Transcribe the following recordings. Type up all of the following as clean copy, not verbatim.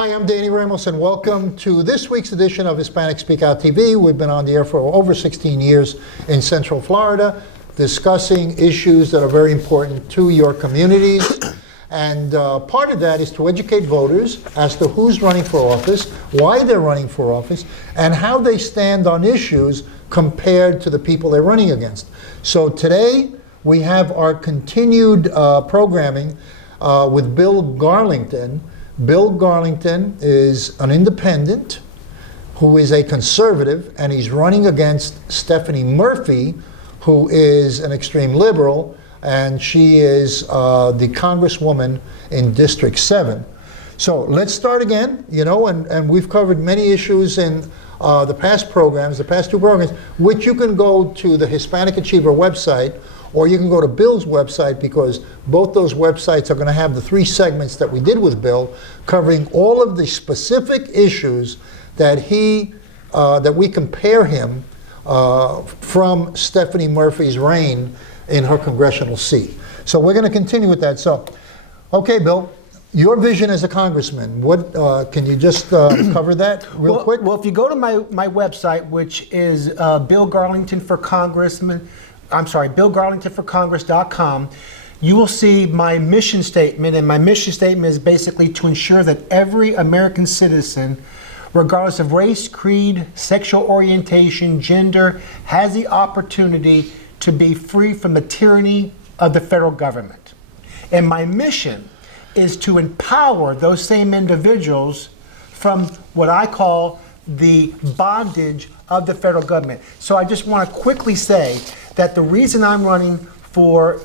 Hi, I'm Danny Ramos, and welcome to this week's edition of Hispanic Speak Out TV. We've been on the air for over 16 years in Central Florida, discussing issues that are very important to your communities. And part of that is to educate voters as to who's running for office, why they're running for office, and how they stand on issues compared to the people they're running against. So today, we have our continued programming with Bill Garlington. Bill Garlington is an independent who is a conservative, and he's running against Stephanie Murphy, who is an extreme liberal, and she is the congresswoman in District 7. So let's start again, and we've covered many issues in the past programs, the past two programs, which you can go to the Hispanic Achiever website, or you can go to Bill's website, because both those websites are going to have the three segments that we did with Bill, covering all of the specific issues that that we compare him from Stephanie Murphy's reign in her congressional seat. So we're going to continue with that. So, okay, Bill, your vision as a congressman, what can you just cover that real quick? Well, if you go to my website, which is BillGarlingtonForCongress.com, you will see my mission statement, and my mission statement is basically to ensure that every American citizen, regardless of race, creed, sexual orientation, gender, has the opportunity to be free from the tyranny of the federal government. And my mission is to empower those same individuals from what I call the bondage of the federal government. So I just want to quickly say that the reason I'm running for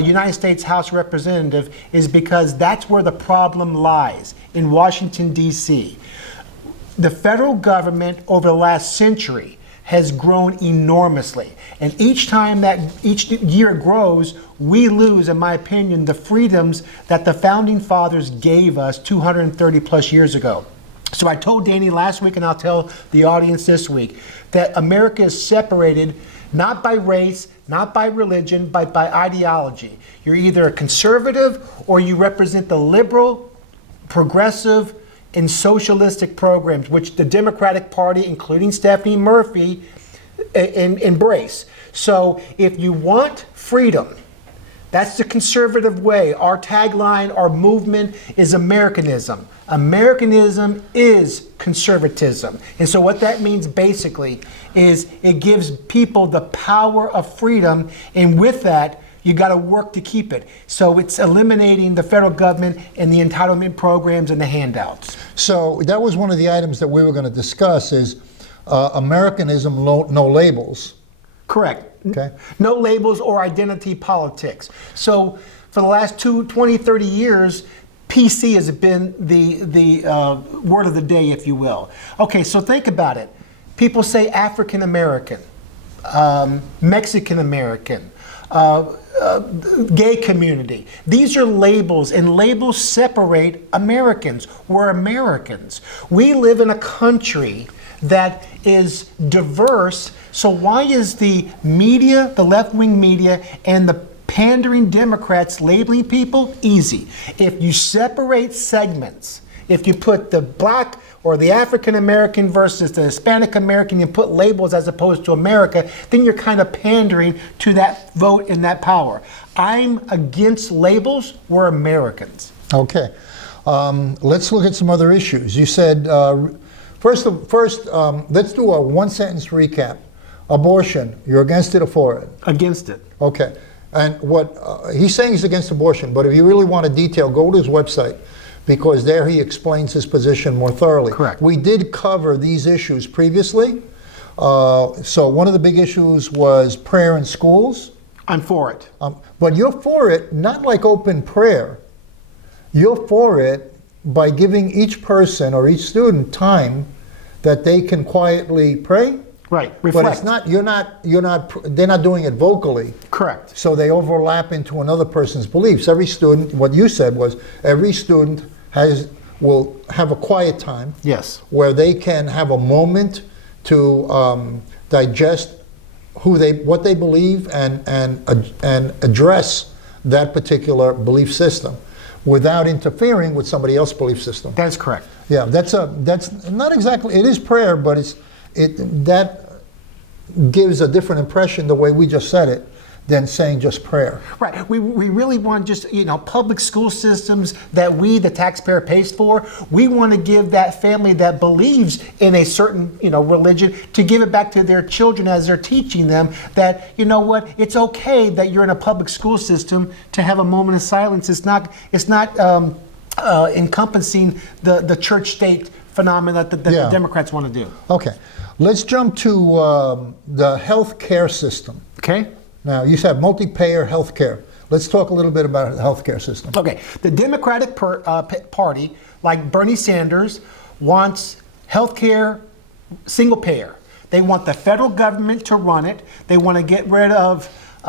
United States House Representative is because that's where the problem lies, in Washington, D.C. The federal government over the last century has grown enormously. And each year it grows, we lose, in my opinion, the freedoms that the founding fathers gave us 230 plus years ago. So I told Danny last week, and I'll tell the audience this week, that America is separated not by race, not by religion, but by ideology. You're either a conservative or you represent the liberal, progressive, and socialistic programs, which the Democratic Party, including Stephanie Murphy, embrace. So if you want freedom, that's the conservative way. Our tagline, our movement is Americanism. Americanism is conservatism. And so what that means basically is it gives people the power of freedom, and with that, you got to work to keep it. So it's eliminating the federal government and the entitlement programs and the handouts. So that was one of the items that we were going to discuss is Americanism, no labels. Correct. Okay. No labels or identity politics. So for the last 20, 30 years, PC has been the word of the day, if you will. Okay, so think about it. People say African American, Mexican American, gay community. These are labels, and labels separate Americans. We're Americans. We live in a country that is diverse. So why is the media, the left-wing media, and the pandering Democrats labeling people? Easy. If you separate segments, if you put the black or the African American versus the Hispanic American, you put labels as opposed to America, then you're kind of pandering to that vote and that power. I'm against labels. We're Americans. Okay. Let's look at some other issues. You said, first, let's do a one-sentence recap. Abortion, you're against it or for it? Against it. Okay. And what he's saying he's against abortion, but if you really want to detail, go to his website, because there he explains his position more thoroughly. Correct. We did cover these issues previously. So one of the big issues was prayer in schools. I'm for it. But you're for it, not like open prayer. You're for it by giving each person or each student time that they can quietly pray. Right. Reflect. But it's not. They're not doing it vocally. Correct. So they overlap into another person's beliefs. Every student, what you said was, every student will have a quiet time. Yes. Where they can have a moment to digest what they believe and address that particular belief system. without interfering with somebody else's belief system. That is correct. Yeah, that's not exactly, it is prayer, but that gives a different impression the way we just said it than saying just prayer. Right. We really want just, public school systems that we, the taxpayer, pays for. We want to give that family that believes in a certain, religion to give it back to their children as they're teaching them that, it's okay that you're in a public school system to have a moment of silence. It's not encompassing the church-state phenomena that the Democrats want to do. Okay. Let's jump to the health care system. Okay. Now, you said multi-payer health care. Let's talk a little bit about the health care system. Okay. The Democratic Party, like Bernie Sanders, wants health care single payer. They want the federal government to run it. They want to get rid of,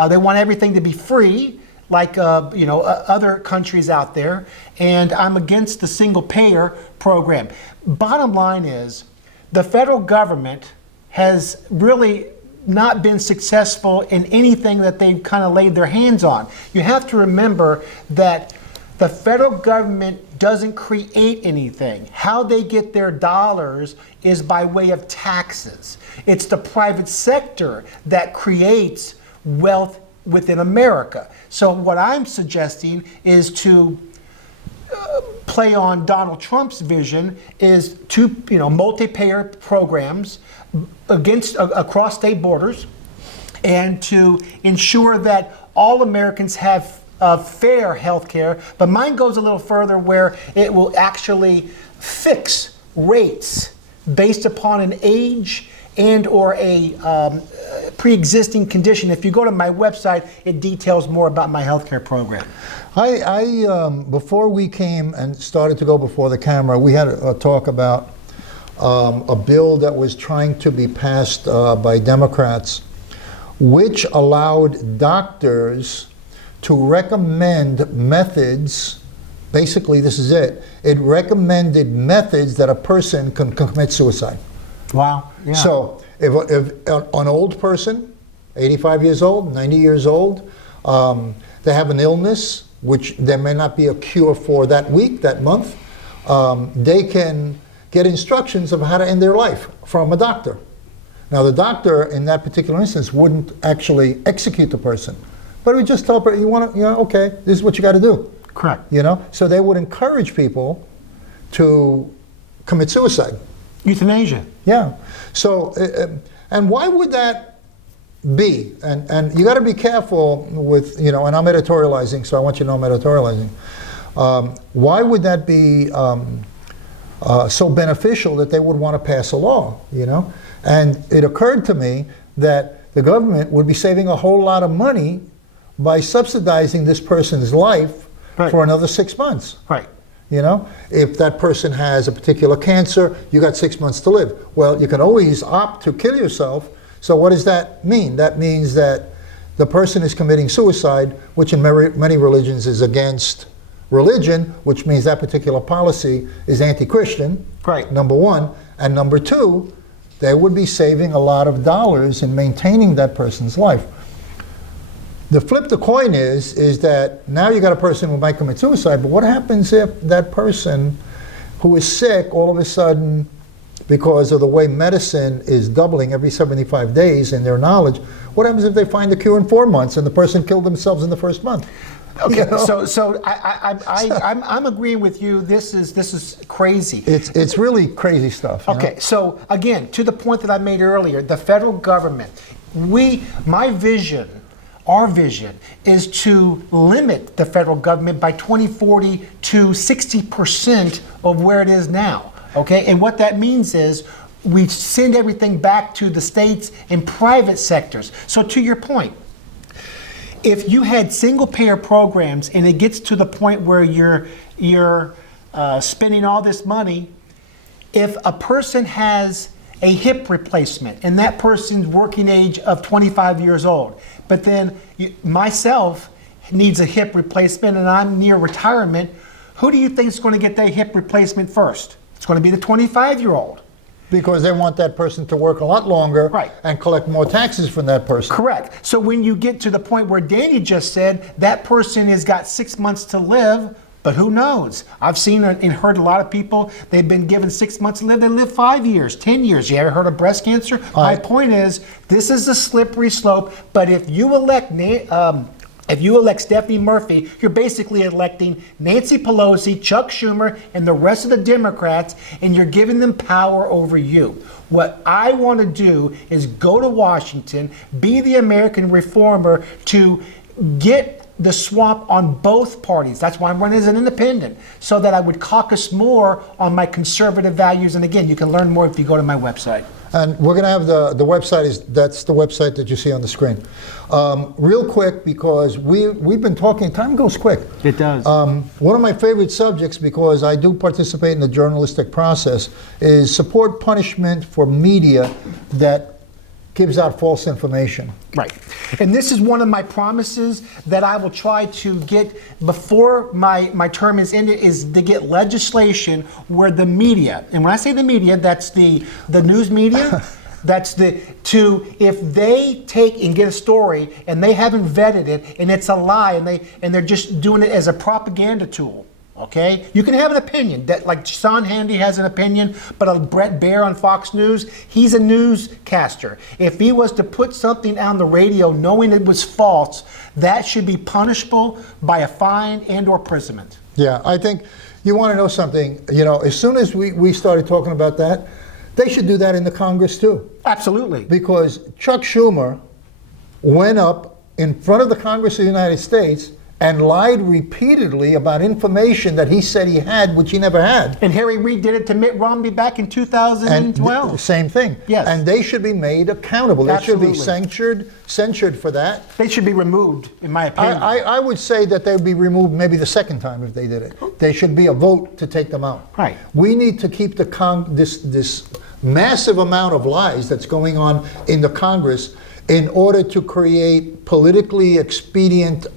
they want everything to be free, like other countries out there. And I'm against the single payer program. Bottom line is, the federal government has really not been successful in anything that they've kind of laid their hands on. You have to remember that the federal government doesn't create anything. How they get their dollars is by way of taxes. It's the private sector that creates wealth within America. So what I'm suggesting is to play on Donald Trump's vision is to multi-payer programs across state borders, and to ensure that all Americans have fair health care. But mine goes a little further, where it will actually fix rates based upon an age and or a pre-existing condition. If you go to my website, it details more about my healthcare program. Before we came and started to go before the camera, we had a talk about a bill that was trying to be passed by Democrats, which allowed doctors to recommend methods. Basically, this is it. It recommended methods that a person can commit suicide. Wow. Yeah. So if an old person, 85 years old, 90 years old, they have an illness, which there may not be a cure for that week, that month, they can get instructions of how to end their life from a doctor. Now, the doctor in that particular instance wouldn't actually execute the person, but would just tell her, okay, this is what you got to do. Correct. So they would encourage people to commit suicide. Euthanasia. Yeah. So, and why would that be? And you got to be careful with, and I'm editorializing, so I want you to know I'm editorializing. Why would that be so beneficial that they would want to pass a law, And it occurred to me that the government would be saving a whole lot of money by subsidizing this person's life for another 6 months. Right. If that person has a particular cancer, you got 6 months to live. Well, you can always opt to kill yourself. So what does that mean? That means that the person is committing suicide, which in many religions is against religion, which means that particular policy is anti-Christian, number one. And number two, they would be saving a lot of dollars in maintaining that person's life. The flip the coin is that now you got a person who might commit suicide, but what happens if that person who is sick all of a sudden, because of the way medicine is doubling every 75 days in their knowledge, what happens if they find a cure in 4 months and the person killed themselves in the first month? Okay, so I'm agreeing with you. This is crazy. It's really crazy stuff. Okay, so again, to the point that I made earlier, the federal government, our vision is to limit the federal government by 2040 to 60% of where it is now. Okay, and what that means is we send everything back to the states and private sectors. So to your point, if you had single payer programs and it gets to the point where you're spending all this money, if a person has a hip replacement and that person's working age of 25 years old, but then myself needs a hip replacement and I'm near retirement, who do you think is going to get their hip replacement first? It's going to be the 25-year-old. Because they want that person to work a lot longer and collect more taxes from that person. Correct. So when you get to the point where Danny just said that person has got 6 months to live, But who knows? I've seen and heard a lot of people, they've been given 6 months to live, they live 5 years, 10 years. You ever heard of breast cancer? My point is, this is a slippery slope, but if you elect Stephanie Murphy, you're basically electing Nancy Pelosi, Chuck Schumer, and the rest of the Democrats, and you're giving them power over you. What I want to do is go to Washington, be the American reformer to get the swamp on both parties. That's why I'm running as an independent, so that I would caucus more on my conservative values. And again, you can learn more if you go to my website. And we're going to have the website, that's the website that you see on the screen. Real quick, because we've been talking, time goes quick. It does. One of my favorite subjects, because I do participate in the journalistic process, is support punishment for media that gives out false information. Right. And this is one of my promises that I will try to get before my term is ended, is to get legislation where the media, and when I say the media, that's the news media, that's if they take and get a story and they haven't vetted it and it's a lie and they're just doing it as a propaganda tool. Okay, you can have an opinion that, like Sean Hannity has an opinion, but a Brett Baer on Fox News, he's a newscaster. If he was to put something on the radio knowing it was false, that should be punishable by a fine and/or imprisonment. Yeah, I think you want to know something. You know, as soon as we started talking about that, they should do that in the Congress too. Absolutely. Because Chuck Schumer went up in front of the Congress of the United States and lied repeatedly about information that he said he had, which he never had. And Harry Reid did it to Mitt Romney back in 2012. And same thing. Yes. And they should be made accountable. They Absolutely. should be censured for that. They should be removed, in my opinion. I would say that they would be removed maybe the second time if they did it. There should be a vote to take them out. Right. We need to keep this massive amount of lies that's going on in the Congress in order to create politically expedient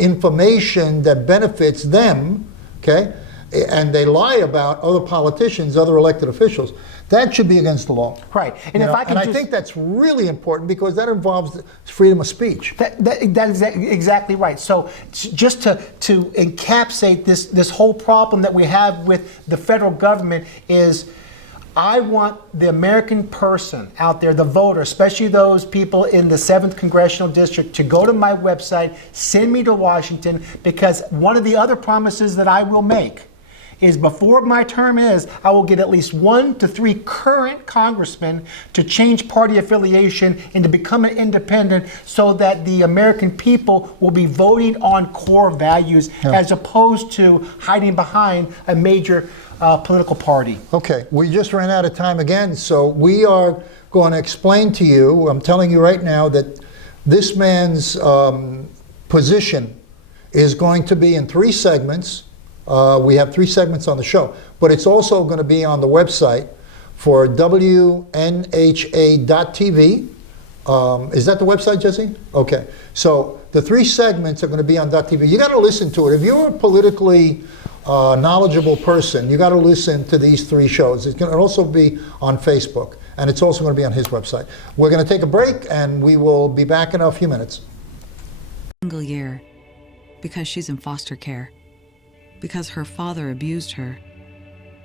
information that benefits them, okay? And they lie about other politicians, other elected officials. That should be against the law. Right. And if I can I think that's really important because that involves freedom of speech. That is exactly right. So just to encapsulate this whole problem that we have with the federal government is, I want the American person out there, the voter, especially those people in the 7th Congressional District, to go to my website, send me to Washington, because one of the other promises that I will make is before my term is, I will get at least 1 to 3 current congressmen to change party affiliation and to become an independent, so that the American people will be voting on core values as opposed to hiding behind a major political party. Okay, we just ran out of time again, so we are going to explain to you, I'm telling you right now, that this man's position is going to be in 3 segments. We have 3 segments on the show, but it's also going to be on the website for WNHA.TV. Is that the website, Jesse? Okay, so the 3 segments are going to be on .TV. You got to listen to it. If you're a politically knowledgeable person, you got to listen to these 3 shows. It's going to also be on Facebook, and it's also going to be on his website. We're going to take a break, and we will be back in a few minutes. Single year, because she's in foster care, because her father abused her,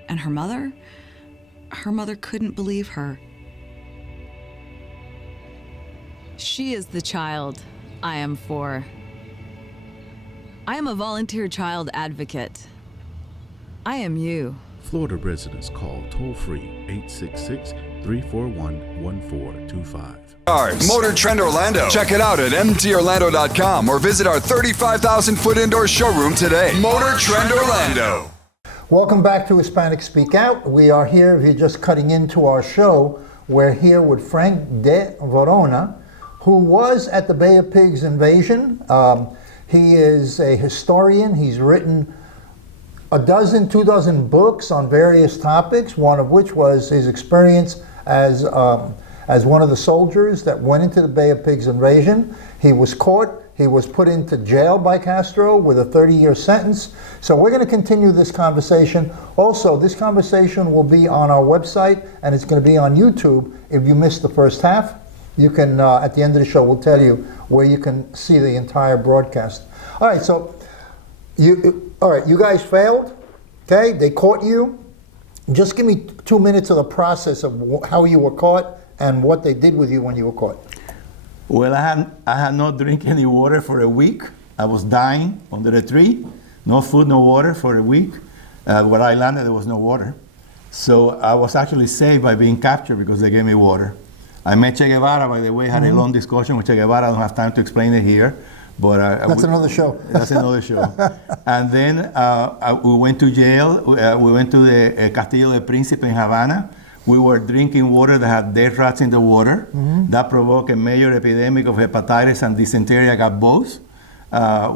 and her mother couldn't believe her. She is the child I am for. I am a volunteer child advocate. I am you. Florida residents call toll-free 866-341-1425. Motor Trend Orlando. Check it out at mtorlando.com or visit our 35,000-foot indoor showroom today. Motor Trend Orlando. Welcome back to Hispanic Speak Out. We are here, if you're just cutting into our show, we're here with Frank de Verona, who was at the Bay of Pigs invasion. He is a historian. He's written 2 dozen books on various topics, one of which was his experience as one of the soldiers that went into the Bay of Pigs invasion. He was caught. He was put into jail by Castro with a 30-year sentence. So we're going to continue this conversation. Also, this conversation will be on our website, and it's going to be on YouTube. If you missed the first half, you can, at the end of the show, we'll tell you where you can see the entire broadcast. All right, so All right, you guys failed. Okay, they caught you. Just give me 2 minutes of the process of how you were caught and what they did with you when you were caught. Well, I had not drink any water for a week. I was dying under a tree. No food, no water for a week. Where I landed, there was no water. So I was actually saved by being captured because they gave me water. I met Che Guevara, by the way, had a long discussion with Che Guevara. I don't have time to explain it here. But That's another show. That's another show. And then we went to jail. We went to the Castillo de Príncipe in Havana. We were drinking water that had dead rats in the water. That provoked a major epidemic of hepatitis and dysentery. I got both.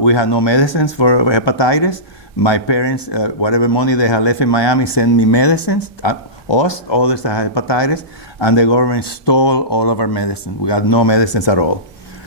We had no medicines for hepatitis. My parents, whatever money they had left in Miami, sent me medicines. Us, others that had hepatitis, and the government stole all of our medicine. We had no medicines at all.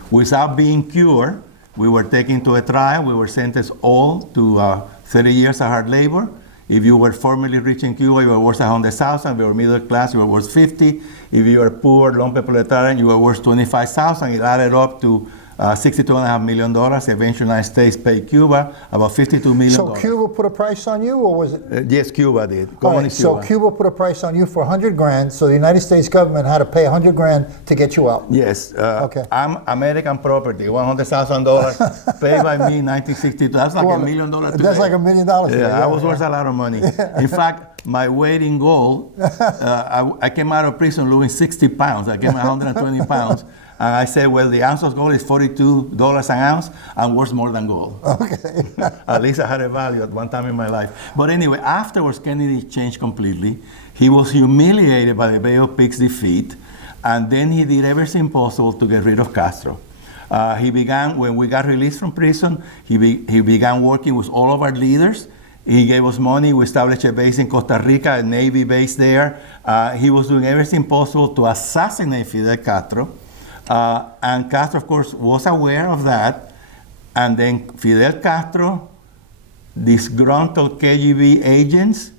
Without being cured, we were taken to a trial. We were sentenced all to 30 years of hard labor. If you were formerly rich in Cuba, you were worth 100,000. If you were middle class, you were worth 50. If you were poor, lumpen proletarian, you were worth 25,000. It added up to $62.5 million. Eventually, the United States paid Cuba about $52 million. So Cuba put a price on you, or was it? Yes, Cuba did. All right, so Cuba put a price on you for 100 grand. So the United States government had to pay 100 grand to get you out. Yes. Okay. I'm American property, $100,000 paid by me in 1962. That's like Well, $1 million today. That's like $1 million. Yeah, I was worth a lot of money. In fact, my weight in gold, I came out of prison losing 60 pounds. I came out 120 pounds. And I said, well, the ounce of gold is $42 an ounce. I'm worth more than gold. Okay. At least I had a value at one time in my life. But anyway, afterwards, Kennedy changed completely. He was humiliated by the Bay of Pigs defeat. And then he did everything possible to get rid of Castro. He began, when we got released from prison, he began working with all of our leaders. He gave us money. We established a base in Costa Rica, a Navy base there. He was doing everything possible to assassinate Fidel Castro. And Castro, of course, was aware of that. And then Fidel Castro, disgruntled KGB agents,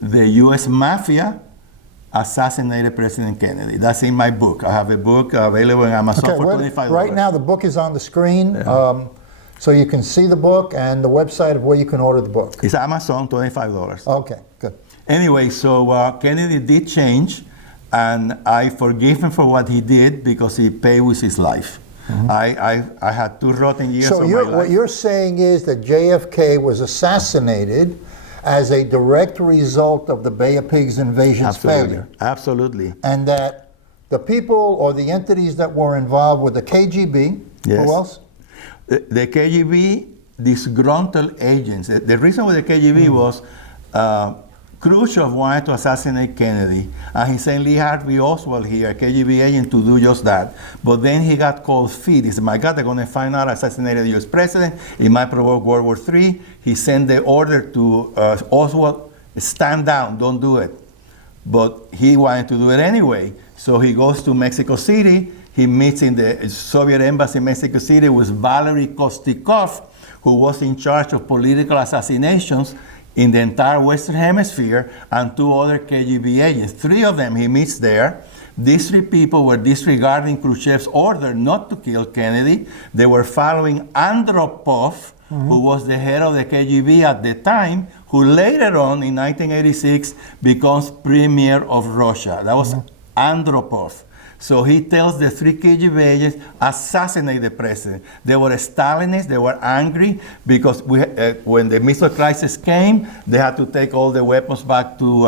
the U.S. Mafia, assassinated President Kennedy. That's in my book. I have a book available on Amazon for $25. Right now, the book is on the screen. Yeah. So you can see the book and the website of where you can order the book. It's Amazon, $25. Okay, good. Anyway, so Kennedy did change. And I forgive him for what he did because he paid with his life. I had 2 rotten years of my life. What you're saying is that JFK was assassinated as a direct result of the Bay of Pigs invasion's failure. Absolutely. And that the people or the entities that were involved were the KGB. Yes. Who else? The KGB disgruntled agents. The reason why the KGB was Khrushchev wanted to assassinate Kennedy, and he sent Lee Harvey Oswald here, a KGB agent, to do just that. But then he got cold feet. He said, my God, they're going to find out I assassinated the US president. It might provoke World War III. He sent the order to Oswald, stand down, don't do it. But he wanted to do it anyway. So he goes to Mexico City. He meets in the Soviet embassy in Mexico City with Valery Kostikov, who was in charge of political assassinations in the entire Western Hemisphere, and 2 other KGB agents. 3 of them he meets there. These 3 people were disregarding Khrushchev's order not to kill Kennedy. They were following Andropov, who was the head of the KGB at the time, who later on in 1986 becomes premier of Russia. That was Andropov. So he tells the 3 KGB agents, assassinate the president. They were Stalinists, they were angry because when the missile crisis came, they had to take all the weapons back to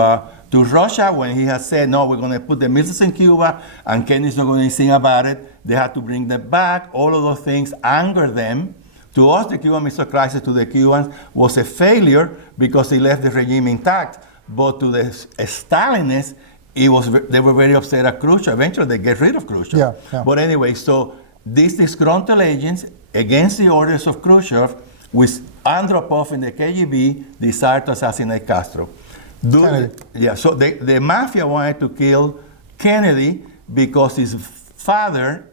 Russia. When he had said, no, we're going to put the missiles in Cuba, and Kennedy's not going to do anything about it, they had to bring them back. All of those things angered them. To us, the Cuban Missile Crisis, to the Cubans, was a failure because it left the regime intact. But to the Stalinists, they were very upset at Khrushchev. Eventually, they get rid of Khrushchev. Yeah. But anyway, so these disgruntled agents, against the orders of Khrushchev, with Andropov in the KGB, decided to assassinate Castro. So the mafia wanted to kill Kennedy because his father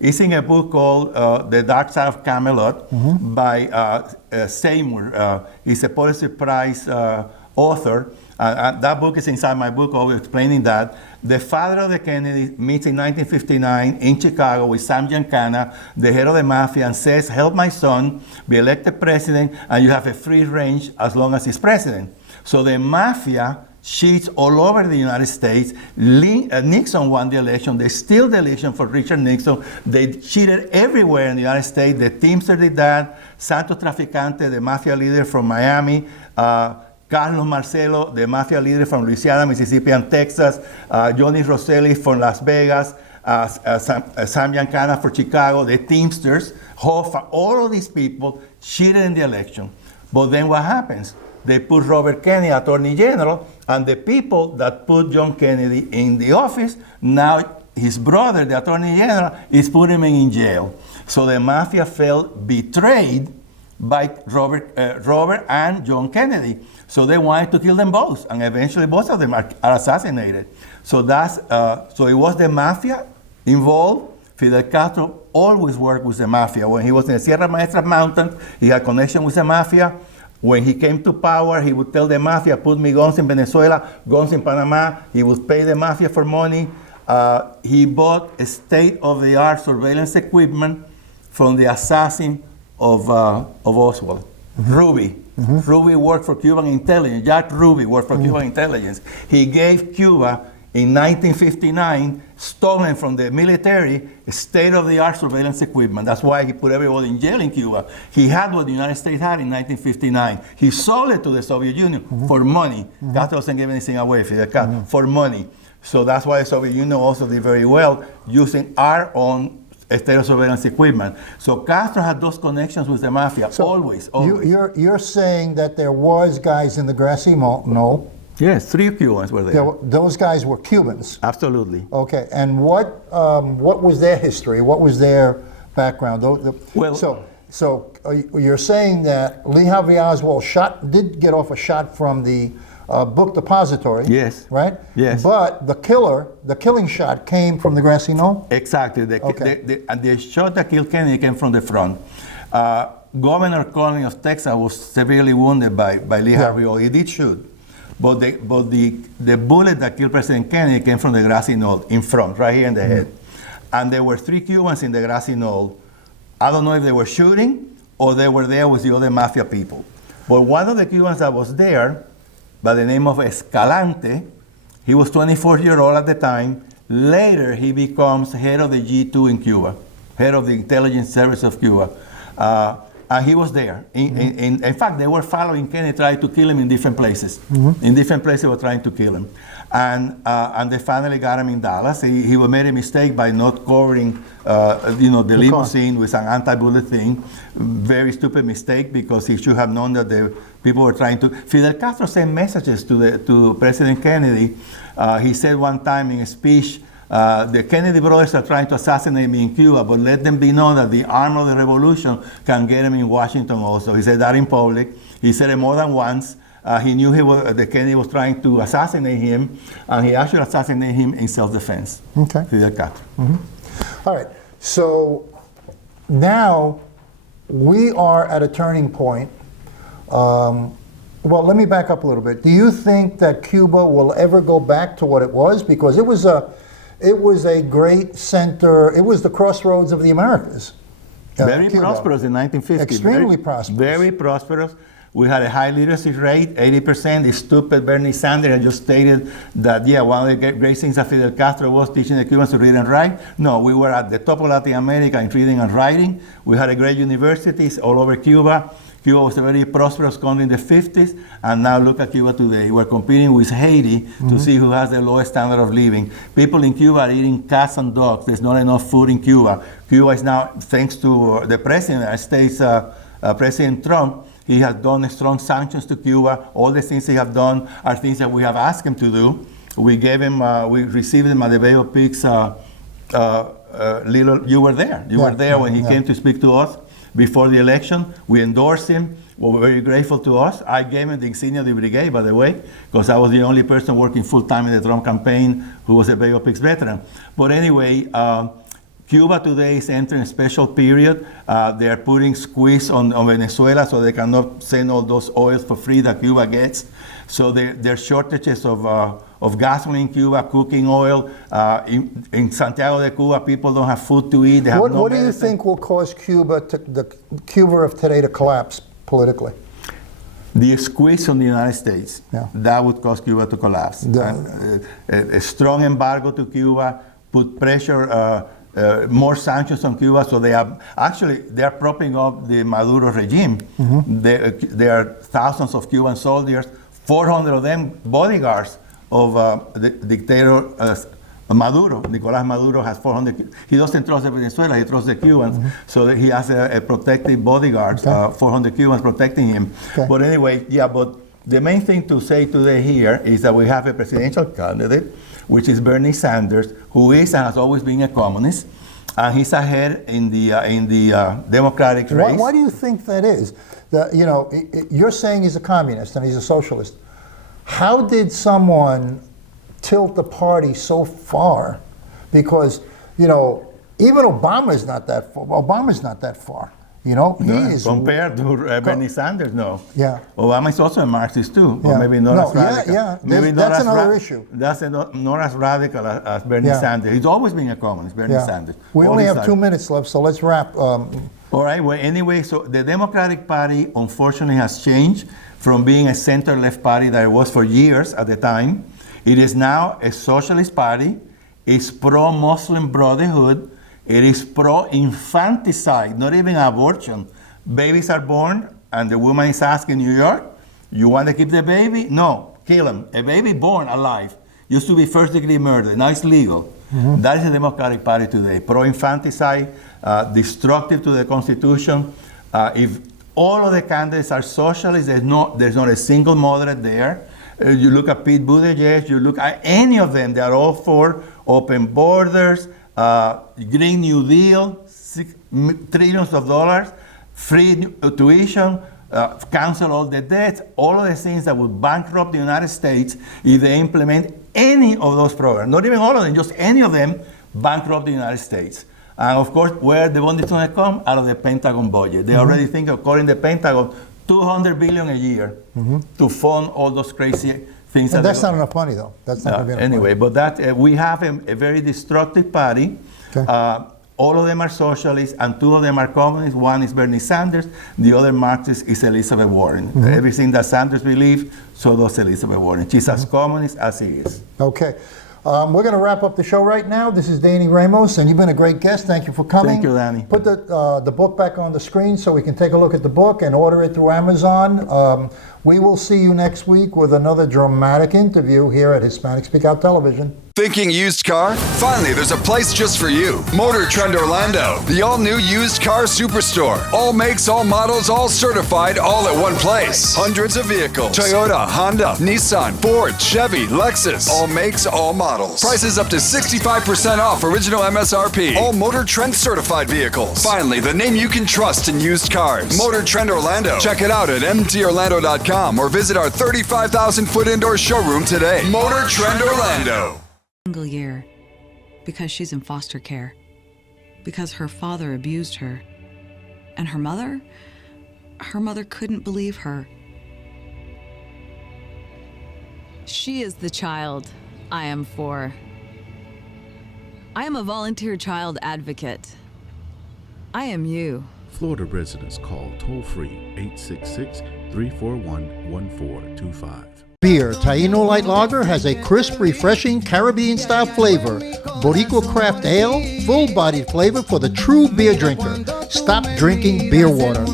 is in a book called The Dark Side of Camelot by Seymour. He's a Pulitzer Prize author. That book is inside my book, always explaining that. The father of the Kennedy meets in 1959 in Chicago with Sam Giancana, the head of the mafia, and says, help my son be elected president, and you have a free range as long as he's president. So the mafia cheats all over the United States. Nixon won the election. They steal the election for Richard Nixon. They cheated everywhere in the United States. The Teamster did that. Santos Traficante, the mafia leader from Miami. Carlos Marcelo, the mafia leader from Louisiana, Mississippi, and Texas. Johnny Rosselli from Las Vegas. Sam Giancana for Chicago. The Teamsters. Hoffa, all of these people cheated in the election. But then what happens? They put Robert Kennedy, Attorney General, and the people that put John Kennedy in the office, now his brother, the Attorney General, is putting him in jail. So the mafia felt betrayed by Robert and John Kennedy. So they wanted to kill them both, and eventually both of them are assassinated. So so it was the mafia involved. Fidel Castro always worked with the mafia. When he was in the Sierra Maestra Mountains, he had connection with the mafia. When he came to power, he would tell the mafia, put me guns in Venezuela, guns in Panama. He would pay the mafia for money. He bought a state-of-the-art surveillance equipment from the assassin of Oswald, Ruby. Ruby worked for Cuban intelligence. Jack Ruby worked for Cuban intelligence. He gave Cuba, in 1959, stolen from the military, state-of-the-art surveillance equipment. That's why he put everybody in jail in Cuba. He had what the United States had in 1959. He sold it to the Soviet Union for money. Castro doesn't give anything away, Fidel Castro, for money. So that's why the Soviet Union also did very well using our own state surveillance equipment. So Castro had those connections with the mafia, always. You're saying that there was guys in the grassy knoll. Yes, 3 Cubans were there. Those guys were Cubans. Absolutely. Okay, and what was their history? What was their background? So you're saying that Lee Harvey Oswald did get off a shot from the book depository. Yes. Right? Yes. But the killing shot came from the grassy knoll? Exactly. The shot that killed Kennedy came from the front. Governor Conley of Texas was severely wounded by Lee Harvey Oswald. He did shoot. But the bullet that killed President Kennedy came from the grassy knoll in front, right here in the head. And there were 3 Cubans in the grassy knoll. I don't know if they were shooting or they were there with the other mafia people. But one of the Cubans that was there, by the name of Escalante, he was 24-year-old at the time. Later, he becomes head of the G2 in Cuba, head of the intelligence service of Cuba. And he was there. In fact, they were following Kennedy, trying to kill him in different places. In different places, they were trying to kill him. And they finally got him in Dallas. He made a mistake by not covering, the limousine with an anti-bullet thing. Very stupid mistake, because he should have known that the people were trying to. Fidel Castro sent messages to President Kennedy. He said one time in a speech, the Kennedy brothers are trying to assassinate me in Cuba, but let them be known that the arm of the revolution can get them in Washington also. He said that in public. He said it more than once. He knew the Kennedy was trying to assassinate him, and he actually assassinated him in self-defense. Okay. Fidel Castro. All right. So now we are at a turning point. Well, let me back up a little bit. Do you think that Cuba will ever go back to what it was? Because it was a great center. It was the crossroads of the Americas. Very Cuba. prosperous in 1950. Extremely prosperous. Very prosperous. We had a high literacy rate, 80%. The stupid Bernie Sanders had just stated that, one of the great things that Fidel Castro was teaching the Cubans to read and write. No, we were at the top of Latin America in reading and writing. We had a great universities all over Cuba. Cuba was a very prosperous country in the 50s, and now look at Cuba today. We're competing with Haiti to see who has the lowest standard of living. People in Cuba are eating cats and dogs. There's not enough food in Cuba. Cuba is now, thanks to the President of the States, President Trump, he has done strong sanctions to Cuba. All the things he have done are things that we have asked him to do. We gave him, we received him at the Bay of Pigs. You were there. You were there when he came to speak to us before the election. We endorsed him. We were very grateful to us. I gave him the insignia de brigade, by the way, because I was the only person working full-time in the Trump campaign who was a Bay of Pigs veteran. But anyway, Cuba today is entering a special period. They are putting squeeze on Venezuela so they cannot send all those oils for free that Cuba gets. So there's shortages of gasoline in Cuba, cooking oil. In Santiago de Cuba, people don't have food to eat. They have no What do you medicine. think will cause the Cuba of today to collapse politically? The squeeze on the United States, Yeah. that would cause Cuba to collapse. Yeah. And, a strong embargo to Cuba, put pressure, more sanctions on Cuba, so they are propping up the Maduro regime. There are thousands of Cuban soldiers, 400 of them bodyguards of the dictator Maduro. Nicolás Maduro has 400. He doesn't trust Venezuela, he trusts the Cubans. So that he has a protective bodyguard, 400 Cubans protecting him. Okay. But anyway, yeah, but the main thing to say today here is that we have a presidential candidate, which is Bernie Sanders, who is and has always been a communist. And he's ahead in the Democratic race. Why do you think that is? You're saying he's a communist and he's a socialist. How did someone tilt the party so far? Because, even Obama's not that far. Obama's not that far. He is Compared to Bernie Sanders, no. Yeah. Obama is also a Marxist too, Yeah. but maybe not No, as radical. yeah. Maybe That's not as another issue. That's not as radical as Bernie Yeah. Sanders. He's always been a communist, Bernie Sanders. We All only his have 2 life. minutes left, so let's wrap. All right, well, anyway, so the Democratic Party unfortunately has changed from being a center-left party that it was for years at the time. It is now a socialist party. It's pro-Muslim Brotherhood. It is pro-infanticide, not even abortion. Babies are born, and the woman is asked in New York, you want to keep the baby? No, kill him. A baby born alive used to be first-degree murder. Now it's legal. That is the Democratic Party today. Pro-infanticide, destructive to the Constitution. If all of the candidates are socialists, there's not a single moderate there. You look at Pete Buttigieg, you look at any of them, they are all for open borders, Green New Deal, trillions of dollars, free tuition, cancel all the debts, all of the things that would bankrupt the United States if they implement any of those programs. Not even all of them, just any of them bankrupt the United States. And of course, where the money is going to come? Out of the Pentagon budget. They already think, according to the Pentagon, $200 billion a year to fund all those crazy things. And that's not enough money, though. That's not going to be enough anyway, money. but we have a very destructive party. Okay. All of them are socialists, and 2 of them are communists. One is Bernie Sanders. The other Marxist is Elizabeth Warren. Everything that Sanders believes, so does Elizabeth Warren. She's as communist as he is. Okay. We're going to wrap up the show right now. This is Danny Ramos, and you've been a great guest. Thank you for coming. Thank you, Danny. Put the book back on the screen so we can take a look at the book and order it through Amazon. We will see you next week with another dramatic interview here at Hispanic Speak Out Television. Thinking used car? Finally, there's a place just for you. Motor Trend Orlando, the all-new used car superstore. All makes, all models, all certified, all at one place. Hundreds of vehicles. Toyota, Honda, Nissan, Ford, Chevy, Lexus. All makes, all models. Prices up to 65% off original MSRP. All Motor Trend certified vehicles. Finally, the name you can trust in used cars. Motor Trend Orlando. Check it out at mtorlando.com or visit our 35,000-foot indoor showroom today. Motor Trend Orlando. Single year because she's in foster care, because her father abused her, and her mother couldn't believe her. She is the child I am for. I am a volunteer child advocate. I am you. Florida residents call toll-free 866-341-1425. Beer Taino Light Lager has a crisp, refreshing Caribbean-style flavor. Boricua Craft Ale, full-bodied flavor for the true beer drinker. Stop drinking beer water.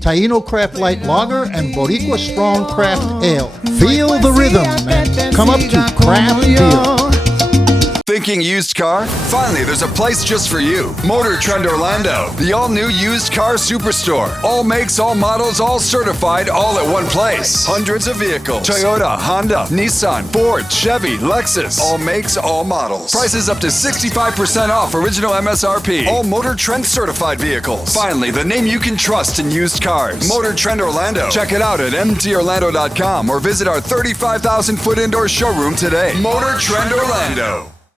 Taino Craft Light Lager and Boricua Strong Craft Ale. Feel the rhythm and come up to craft beer. Thinking used car? Finally, there's a place just for you. Motor Trend Orlando, the all-new used car superstore. All makes, all models, all certified, all at one place. Hundreds of vehicles. Toyota, Honda, Nissan, Ford, Chevy, Lexus. All makes, all models. Prices up to 65% off original MSRP. All Motor Trend certified vehicles. Finally, the name you can trust in used cars. Motor Trend Orlando. Check it out at mtorlando.com or visit our 35,000-foot indoor showroom today. Motor Trend Orlando.